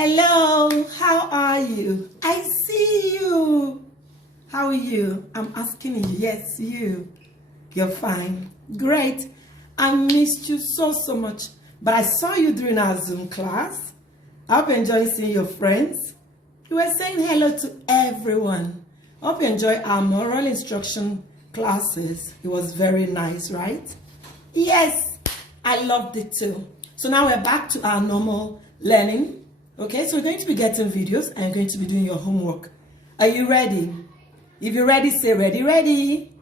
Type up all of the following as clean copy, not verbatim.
Hello, how are you? I see you. How are you? I'm asking you. Yes, you. You're fine. Great. I missed you so much. But I saw you during our Zoom class. I hope you enjoy seeing your friends. You were saying hello to everyone. I hope you enjoy our moral instruction classes. It was very nice, right? Yes, I loved it too. So now we're back to our normal learning. Okay, so we're going to be getting videos and you're going to be doing your homework. Are you ready? If you're ready, say ready, ready.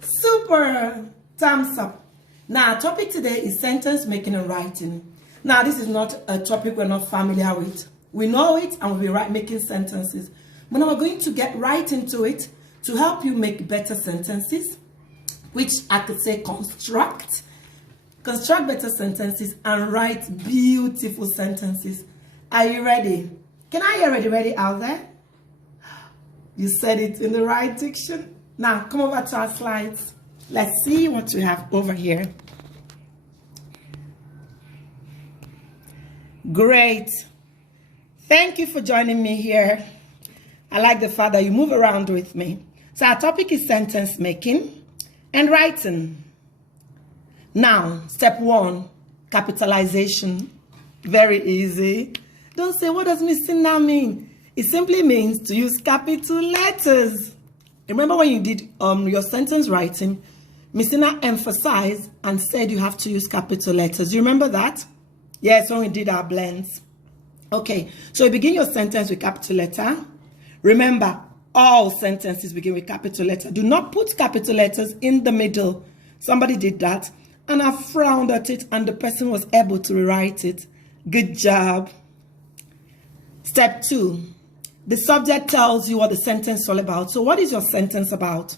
Super. Thumbs up. Now, our topic today is sentence making and writing. Now, this is not a topic we're not familiar with. We know it and we'll be making sentences. But now we're going to get right into it to help you make better sentences, which I could say construct better sentences and write beautiful sentences. Are you ready? Can I hear ready out there? You said it in the right diction. Now, come over to our slides. Let's see what we have over here. Great. Thank you for joining me here. I like the fact that you move around with me. So our topic is sentence making and writing. Now, step 1, capitalization. Very easy. Don't say, what does missing now mean? It simply means to use capital letters. Remember when you did your sentence writing, Missina emphasized and said you have to use capital letters. Do you remember that? Yes, when we did our blends. Okay, so you begin your sentence with capital letter. Remember, all sentences begin with capital letter. Do not put capital letters in the middle. Somebody did that. And I frowned at it and the person was able to rewrite it. Good job. Step 2. The subject tells you what the sentence is all about. So what is your sentence about?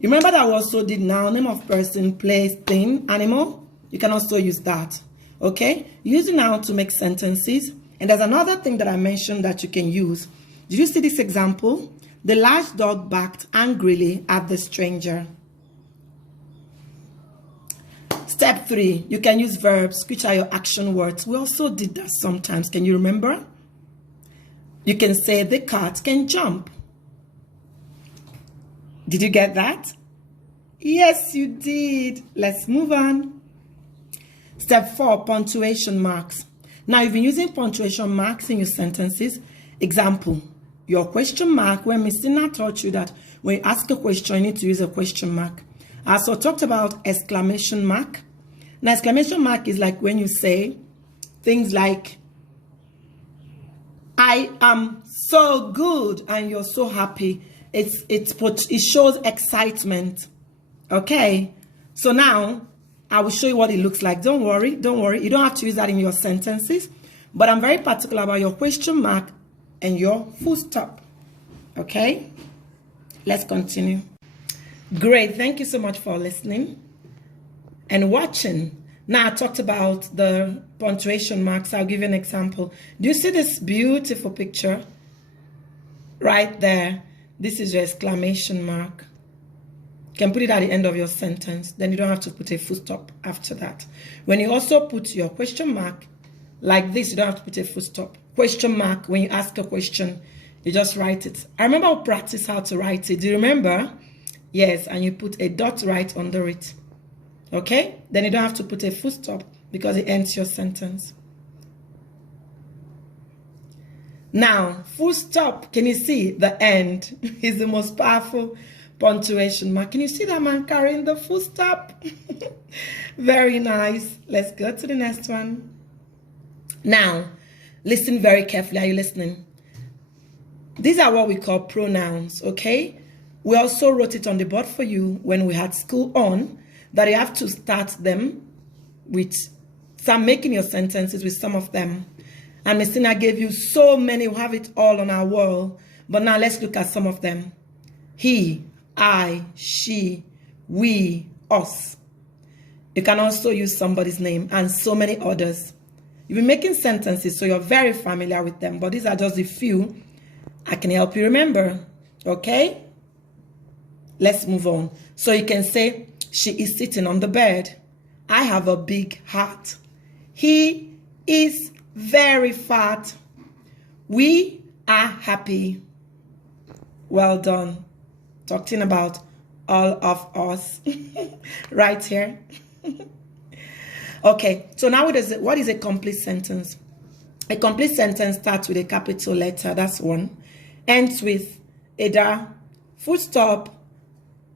You remember that we also did noun, name of person, place, thing, animal? You can also use that. Okay? Use the noun to make sentences. And there's another thing that I mentioned that you can use. Did you see this example? The large dog barked angrily at the stranger. Step 3, you can use verbs, which are your action words. We also did that sometimes. Can you remember? You can say the cat can jump. Did you get that? Yes, you did. Let's move on. Step 4, punctuation marks. Now, you've been using punctuation marks in your sentences. Example, your question mark, when Miss Tina taught you that when you ask a question, you need to use a question mark. I also talked about exclamation mark. Now, exclamation mark is like when you say things like, I am so good, and you're so happy. It shows excitement. Okay? So now, I will show you what it looks like. Don't worry. You don't have to use that in your sentences. But I'm very particular about your question mark and your full stop. Okay? Let's continue. Great. Thank you so much for listening and watching. Now, I talked about the punctuation marks. I'll give you an example. Do you see this beautiful picture? Right there. This is your exclamation mark. You can put it at the end of your sentence. Then you don't have to put a full stop after that. When you also put your question mark like this, you don't have to put a full stop. Question mark, when you ask a question, you just write it. I remember I practiced how to write it. Do you remember? Yes, and you put a dot right under it. Okay? Then you don't have to put a full stop because it ends your sentence. Now, full stop, can you see the end is the most powerful punctuation mark? Can you see that man carrying the full stop? Very nice. Let's go to the next one. Now, listen very carefully. Are you listening? These are what we call pronouns, okay? We also wrote it on the board for you when we had school on, that you have to start making your sentences with some of them. And Messina gave you so many. We have it all on our wall. But now let's look at some of them. He, I, she, we, us. You can also use somebody's name and so many others. You've been making sentences, so you're very familiar with them. But these are just a few I can help you remember. Okay? Let's move on. So you can say, she is sitting on the bed. I have a big heart. He is very fat. We are happy. Well done. Talking about all of us right here. Okay, so now what is a complete sentence? A complete sentence starts with a capital letter, that's one. Ends with either full stop,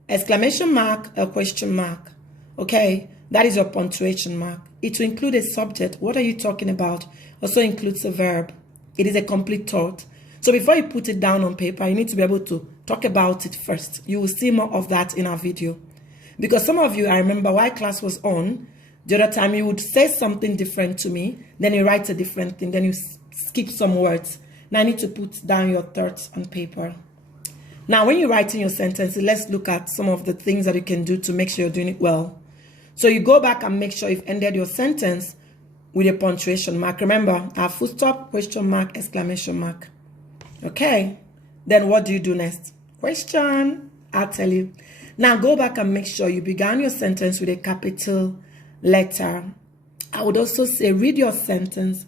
exclamation mark, or question mark. Okay, that is your punctuation mark. It will include a subject. What are you talking about? Also includes a verb. It is a complete thought. So before you put it down on paper, you need to be able to talk about it first. You will see more of that in our video. Because some of you, I remember while class was on, the other time you would say something different to me, then you write a different thing, then you skip some words. Now I need to put down your thoughts on paper. Now when you're writing your sentences, let's look at some of the things that you can do to make sure you're doing it well. So you go back and make sure you've ended your sentence with a punctuation mark. Remember, our full stop, question mark, exclamation mark. Okay, then what do you do next? Question, I'll tell you. Now go back and make sure you began your sentence with a capital letter. I would also say read your sentence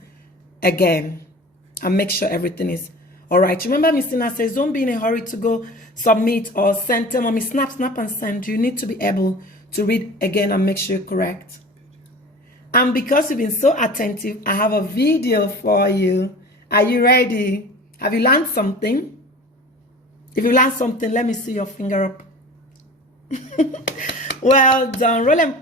again and make sure everything is all right. Remember, Miss Tina says, don't be in a hurry to go submit or send. Tell mommy, snap, snap, and send. You need to be able to read again and make sure you're correct. And because you've been so attentive, I have a video for you. Are you ready? Have you learned something? If you learned something, let me see your finger up. Well done. Roll and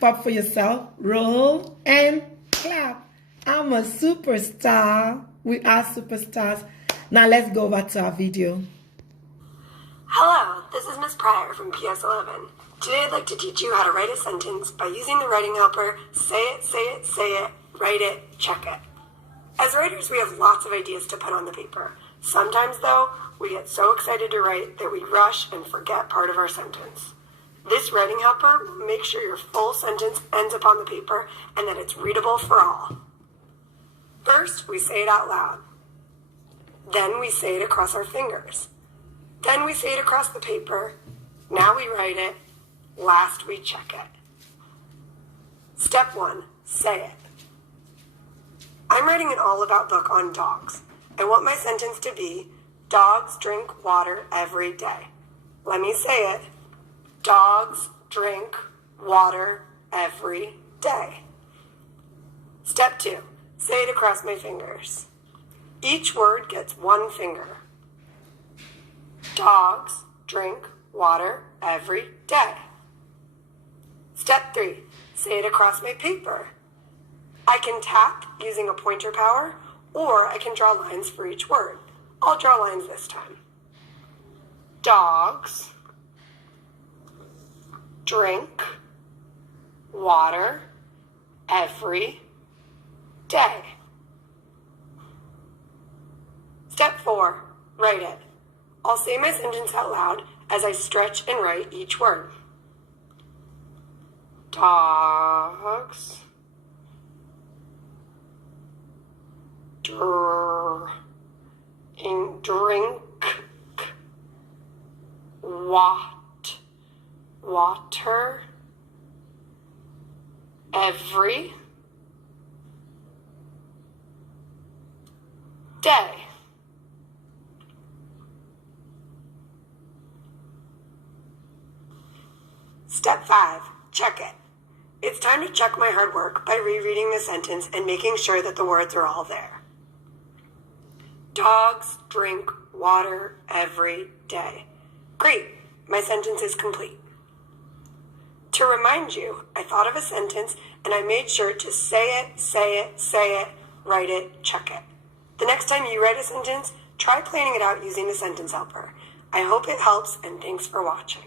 pop for yourself. Roll and clap. I'm a superstar. We are superstars. Now let's go over to our video. Hello, this is Miss Pryor from PS11. Today I'd like to teach you how to write a sentence by using the writing helper, say it, say it, say it, write it, check it. As writers, we have lots of ideas to put on the paper. Sometimes, though, we get so excited to write that we rush and forget part of our sentence. This writing helper will make sure your full sentence ends up on the paper and that it's readable for all. First, we say it out loud. Then we say it across our fingers. Then we say it across the paper. Now we write it. Last, we check it. Step 1, say it. I'm writing an all-about book on dogs. I want my sentence to be, dogs drink water every day. Let me say it. Dogs drink water every day. Step 2, say it across my fingers. Each word gets one finger. Dogs drink water every day. Step 3, say it across my paper. I can tap using a pointer power, or I can draw lines for each word. I'll draw lines this time. Dogs drink water every day. Step 4, write it. I'll say my sentence out loud as I stretch and write each word. Dogs drink water every day. Step 5, check it. It's time to check my hard work by rereading the sentence and making sure that the words are all there. Dogs drink water every day. Great, my sentence is complete. To remind you, I thought of a sentence and I made sure to say it, say it, say it, write it, check it. The next time you write a sentence, try planning it out using the sentence helper. I hope it helps and thanks for watching.